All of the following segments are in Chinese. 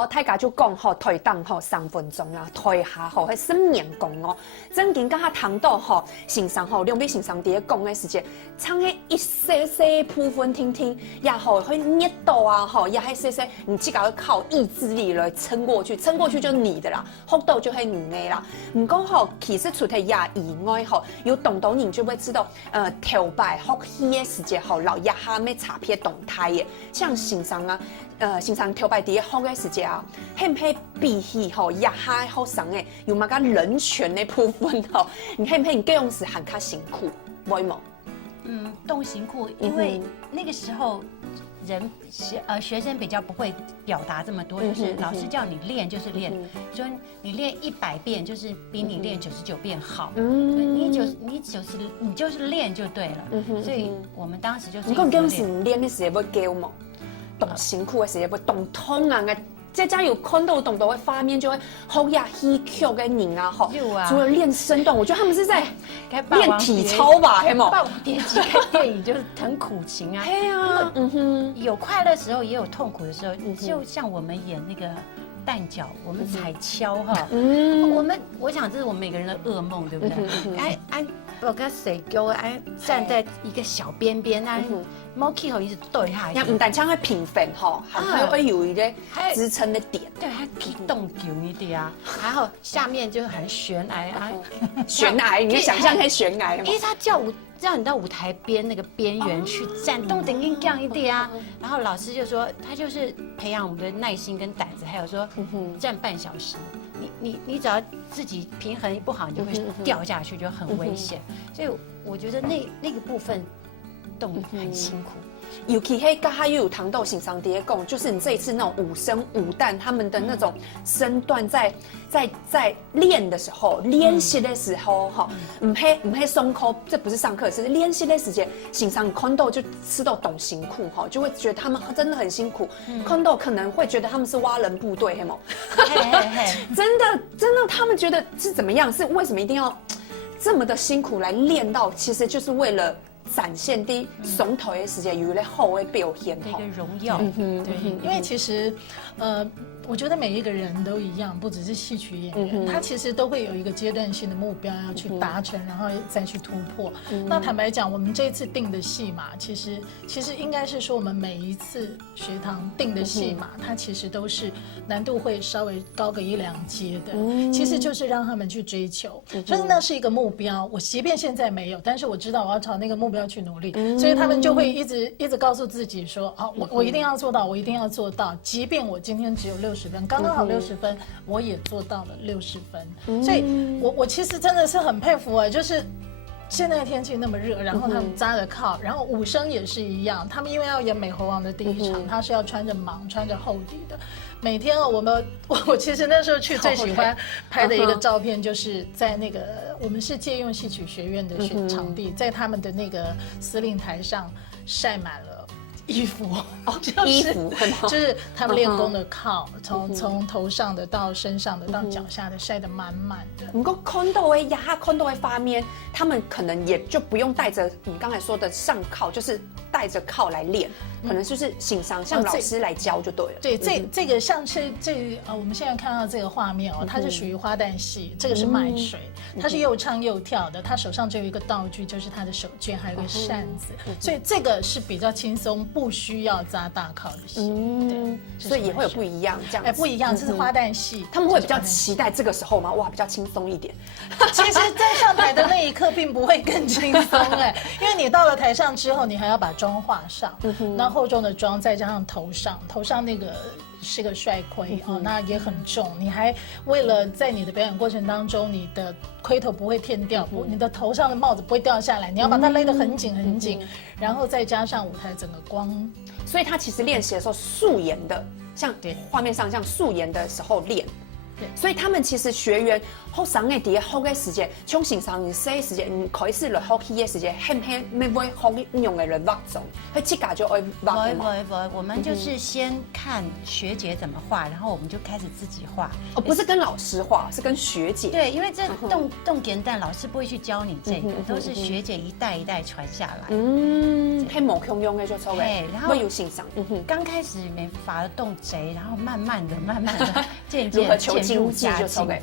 哦，大家就讲吼，推档吼3分钟啦，推下吼，迄算面功哦。真紧甲他谈到吼，欣赏吼，两边欣赏伫讲的时间，唱迄一些些部分听听，也吼会热度啊吼，也迄些些，你只搞靠意志力来撑过去，撑过去就你的啦，幅度就系你的啦。唔过吼，其实除了也以外吼，有动动人就会知道，头摆福气的时间吼，老一下咩查片动态的，像欣赏啊。欣赏头摆底好的时间啊，很配比起吼亚哈好上诶，有嘛个人权的部分吼，你很配你各用时很较辛苦，会吗？动辛苦，因为那个时候学生比较不会表达这么多，就是老师叫你练就是练，说你练100遍就是比你练99遍好，你就是练就对了，所以我们当时就是。你讲各用时练的时间要教嘛？动辛苦的时间要动通啊！再加有看到动的画面，就会好呀戏曲的人啊，吼，除了练身段，我觉得他们是在练体操吧，黑毛。霸王别姬看电影就是很苦情啊，对啊，有快乐的时候，也有痛苦的时候，就像我们演那个旦角，我们踩跷哈，我想这是我们每个人的噩梦，对不对？我跟谁给我站在一个小边边啊。猫 K 吼一直对下去，唔但唱会平分吼，还会有一个支撑的点，对，还可以动久一点啊。然后下面就很悬崖啊，悬崖，你想象那悬崖吗？因为他叫你到舞台边那个边缘去站，动顶硬降一点啊。然后老师就说，他就是培养我们的耐心跟胆子，还有说站半小时，你只要自己平衡不好，你就会掉下去，就很危险。所以我觉得那个部分。动很辛苦，尤其迄刚还有糖豆欣赏碟讲，就是你这一次那种武生武旦他们的那种身段在练的时候，练习的时候哈，唔黑松口，这不是上课，是练习的时间。欣赏看豆就吃到懂辛苦哈，就会觉得他们真的很辛苦。看豆可能会觉得他们是蛙人部队，黑吗？真的，他们觉得是怎么样？是为什么一定要这么的辛苦来练到？其实就是为了。展现的上台的时间有了好的表现，一个荣耀。对，因为其实，我觉得每一个人都一样，不只是戏曲演员，他其实都会有一个阶段性的目标要去达成，然后再去突破。那坦白讲，我们这一次定的戏码，其实应该是说，我们每一次学堂定的戏码，它其实都是难度会稍微高个1、2阶的。其实就是让他们去追求，所以那是一个目标。我即便现在没有，但是我知道我要朝那个目标去努力，所以他们就会一直告诉自己说，我一定要做到，我一定要做到，即便我今天只有60分，刚刚好60分，我也做到了60分。所以我其实真的是很佩服就是现在天气那么热，然后他们扎着靠，然后武生也是一样，他们因为要演美猴王的第一场，他是要穿着蟒、穿着厚底的。每天我其实那时候去最喜欢拍的一个照片，就是在那个我们是借用戏曲学院的场地，在他们的那个司令台上晒满了衣服，衣服就是他们练功的靠，从头上的到身上的到脚下的晒得满满的。不过看到的呀，看到的画面，他们可能也就不用带着你刚才说的上靠，就是带着靠来练，可能就是欣赏，像老师来教就对了。对，这个像是我们现在看到这个画面它是属于花旦戏，这个是卖水，它是又唱又跳的，他手上只有一个道具，就是他的手绢，还有一个扇子，所以这个是比较轻松，不需要扎大靠的戏。对，所以也会有不一样这样。不一样，这是花旦戏，他们会比较期待这个时候吗？哇，比较轻松一点。其实，在上台的那一刻，并不会更轻松因为你到了台上之后，你还要把妆化上，那厚重的妆再加上头上那个是个帅盔那也很重。你还为了在你的表演过程当中，你的盔头不会骗掉，你的头上的帽子不会掉下来，你要把它勒得很紧很紧，然后再加上舞台整个光，所以他其实练习的时候素颜的，像画面上像素颜的时候练。所以他们其实学员學生嘅啲學嘅時間，從先生你細時間，開始來學起嘅時間，係唔係咪會學用嘅來畫種？佢自家就愛畫不，我們就是先看學姐怎麼畫，然後我們就開始自己畫。哦，不是跟老師畫，是跟學姐。對，因為這凍簡蛋老師不會去教你這個，都是學姐一代一代傳下來。嗯，係冇共用嘅就錯嘅，然後有欣賞。剛開始美髮的凍賊，然後慢慢的漸如何求漸入精就錯嘅。對。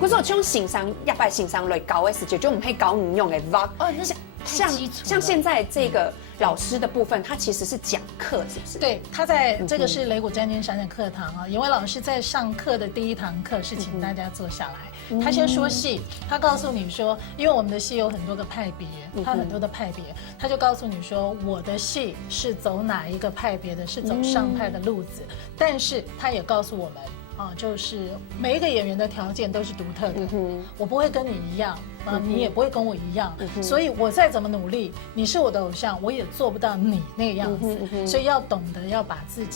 嗰時候從欣賞一百欣賞來教嘅時間，就唔係教你用嘅畫。哦，那像現在這個老師的部分，他其實是講課，是不是？對，他在這個是擂鼓沾金閃閃課堂啊。尹薇老師在上課的第一堂課是請大家坐下來，他先說戲，他告訴你說，因為我們的戲有很多個派別，他很多的派別，他就告訴你說，我的戲是走哪一個派別的，是走上派的路子，但是他也告訴我們。啊，就是每一個演員的條件都是獨特的，我不會跟你一樣，你也不會跟我一樣，所以我再怎麼努力，你是我的偶像，我也做不到你那個樣子，所以要懂得要把自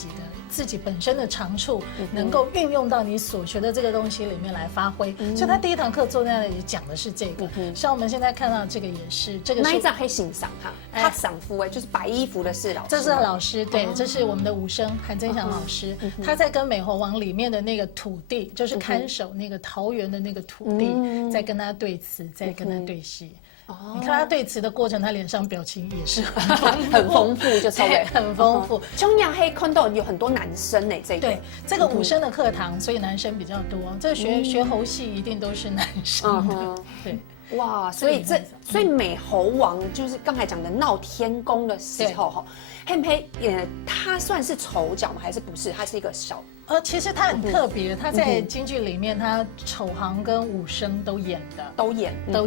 己本身的長處能夠運用到你所學的這個東西裡面來發揮。所以他第一堂課坐在那裡講的是這個，像我們現在看到這個也是，這個是那一張可以欣賞哈，他賞夫哎，就是白衣服的是老師，這是老師，對，這是我們的武生韓增祥老師，他在跟美猴王裡面的那個土地，就是看守那個桃園的那個土地，在跟他對詞，在跟他對戲。你看他對詞的過程，他臉上表情也是很豐富，就超嘅，很豐富。中央黑看到有很多男生呢，這個對，這個武生的課堂，所以男生比較多。這學猴戲一定都是男生的，對。哇，所以美猴王就是剛才講的鬧天宮的時候哈，黑唔黑？他算是丑角嗎？還是不是？他是一個小。其實他很特別，他在京劇裡面，他丑行跟武生都演的，都演的，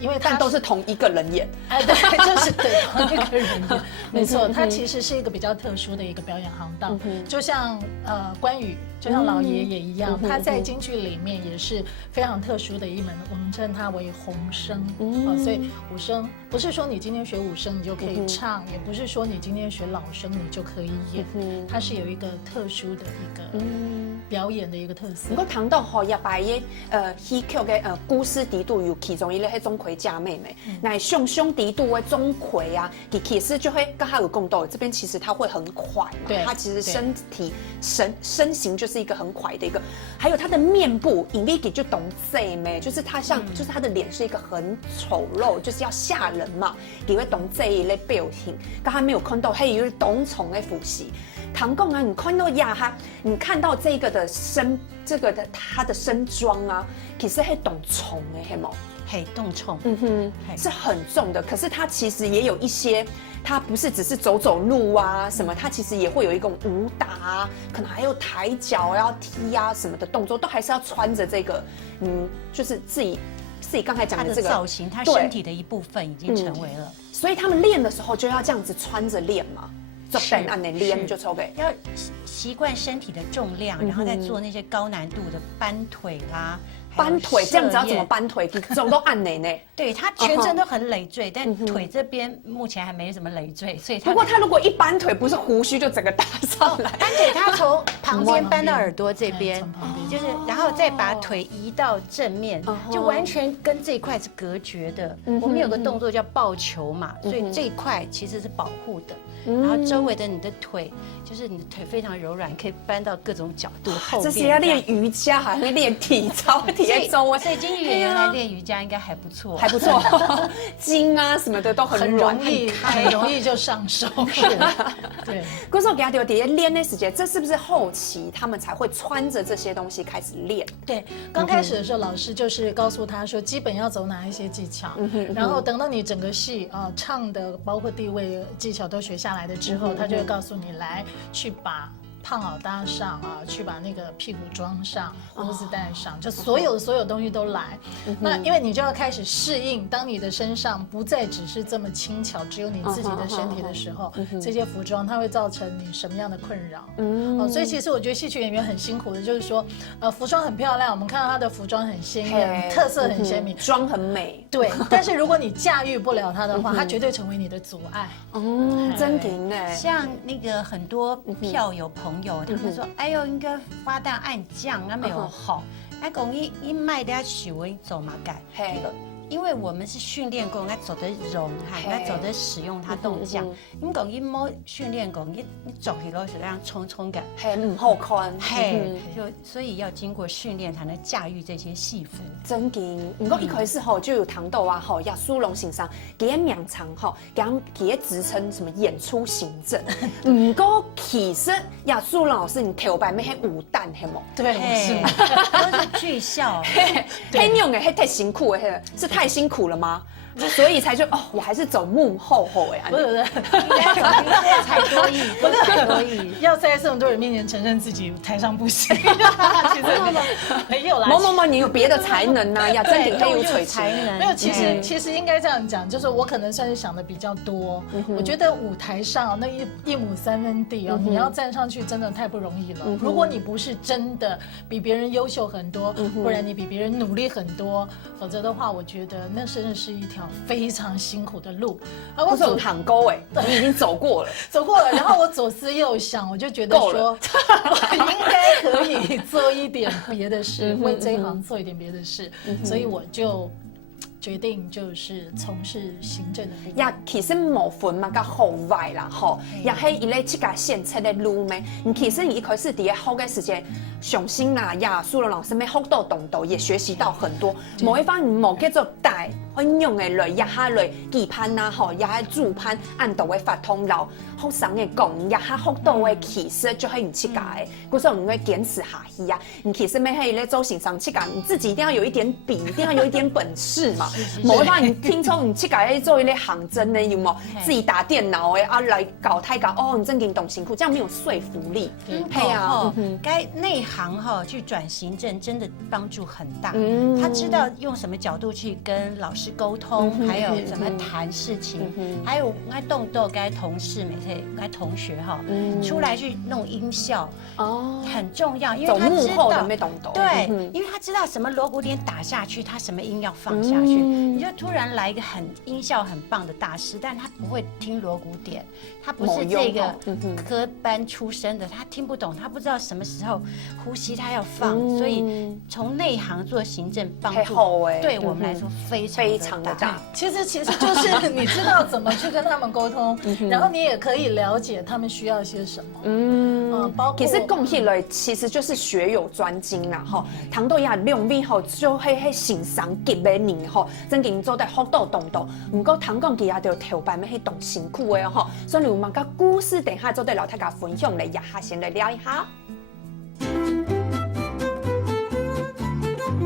因為他都是同一個人演，哎，對，就是對同一個人演，沒錯，他其實是一個比較特殊的一個表演行當，就像關羽，就像老爺也一樣，他在京劇裡面也是非常特殊的一門，我們稱他為紅生，所以武生不是說你今天學武生你就可以唱，也不是說你今天學老生你就可以演，它是有一個特殊的一個表演的一個特色。不過談到好一擺嘅戲劇嘅姑師弟度有其中一個係鍾馗假妹妹，那兄弟度嘅鍾馗啊，其實就會跟他有共鬥，這邊其實他會很快嘛，他其實身體身形就是一個很快的一個，還有他的面部，因為就懂這妹，就是他像就是他的臉是一個很醜陋，就是要嚇人嘛，你會懂這一類表情，跟他沒有看到，還有懂蟲嘅伏羲。唐貢啊，你看到呀哈，你看到這個的他的身裝啊，其實係懂蟲誒，係冇？係動蟲，是很重的。可是他其實也有一些，他不是只是走路啊什麼，他其實也會有一種武打啊，可能還有抬腳要踢啊什麼的動作，都還是要穿着這個，就是自己剛才講的這個造型，他身體的一部分已經成為了。所以他們練的時候就要這樣子穿着練嘛。就等按你練就錯嘅，要習慣身體的重量，然後再做那些高難度的搬腿啦。搬腿這樣子要怎麼搬腿？走都按你呢？對，他全身都很累贅，但腿這邊目前還沒什麼累贅，所以他。不過他如果一搬腿，不是鬍鬚就整個搭上來。搬腿他從旁邊搬到耳朵這邊，就是然後再把腿移到正面，就完全跟這一塊是隔絕的。我們有個動作叫抱球嘛，所以這一塊其實是保護的。然後周圍的你的腿，就是你的腿非常柔軟，可以搬到各種角度後邊。這是要練瑜伽還是練體操？所以京劇演員來練瑜伽應該還不錯，還不錯。筋啊什麼的都很軟，很容易就上手。對。可是我給他底下練的時間，這是不是後期他們才會穿着這些東西開始練？對，剛開始的時候，老師就是告訴他說，基本要走哪一些技巧，然後等到你整個戲唱的包括地位技巧都學下來的之後，他就會告訴你來去把胖袄搭上啊，去把那個屁股裝上，鬍子戴上，就所有東西都來。那因為你就要開始適應，當你的身上不再只是這麼輕巧，只有你自己的身體的時候，這些服裝它會造成你什麼樣的困擾？所以其實我覺得戲曲演員很辛苦的，就是說，服裝很漂亮，我們看到她的服裝很鮮豔，特色很鮮明，妝很美。對，但是如果你駕馭不了它的話，它絕對成為你的阻礙。真的呢。像那個很多票友朋朋友，他们说，哎呦，应该花旦暗酱啊没有好，哎，讲一卖的许为走马改，因为我们是训练过，我走的融哈，我走的使用它动酱。你讲一摸训练过，你走起来是这样冲感，嘿，唔好看，嘿，所以要经过训练才能驾驭这些戏服。真嘅，不过一开始就有谈到啊，亚苏龙先生佢嘅名称佢嘅职称什么演出行政。不过其实亚苏龙老师你头摆咩系武旦系冇？对，我都是剧校，嘿，用嘅太辛苦嘅，是太辛苦了吗？所以才就我还是走幕后哎。不是，才多艺，不是多艺，要在这么多人面前承认自己台上不行，其实没有啦。某，你有别的才能呐，呀，真顶黑有垂才能。没有，其实应该这样讲，就是我可能算是想的比较多。我觉得舞台上那一亩三分地你要站上去真的太不容易了。如果你不是真的比别人优秀很多，不然你比别人努力很多，否则的话，我觉得那真的是一条非常辛苦的路。我走坦沟你已经走过了，然后我左思右想，我就觉得说，我应该可以做一点别的事，为这一行做一点别的事，所以我就决定就是从事行政的部分。呀，其实冇分嘛，甲后外啦，也系伊咧这个现出的路咩？其实你一开始伫好嘅时间，上心啦呀，苏龙老师咩好多动作也学习到很多。某一方冇叫做带，会用嘅类呀下类技攀呐，呀下助攀按度嘅发通流，好生嘅讲呀下好多嘅其实就系你自家嘅，嗰时候你会坚持下去啊。你其实咩系咧做行上自家，你自己一定要有一点笔，一定要有一点本事嘛。冇办法，你听说你去改做一类行真的有冇？自己打电脑来搞太搞你真给懂辛苦，这样没有说服力。对啊，该内行去转行政真的帮助很大。他知道用什么角度去跟老师沟通，还有怎么谈事情，还有该动动该同事该同学出来去弄音效很重要，因为他知道对，因为他知道什么锣鼓点打下去，他什么音要放下去。你就突然来一个音效很棒的大师，但他不会听锣鼓点，他不是这个科班出身的，他听不懂，他不知道什么时候呼吸他要放，所以从内行做行政帮助对我们来说非常的大。其实就是你知道怎么去跟他们沟通，然后你也可以了解他们需要些什么。包括其实讲起来，其实就是学有专精啦唐豆呀两边就系欣赏级的人真嘅做得好多动作，唔过唐讲佢也就头摆咩去动辛苦的所以有乜个故事等下做对老大家分享嚟，一下先嚟聊一下。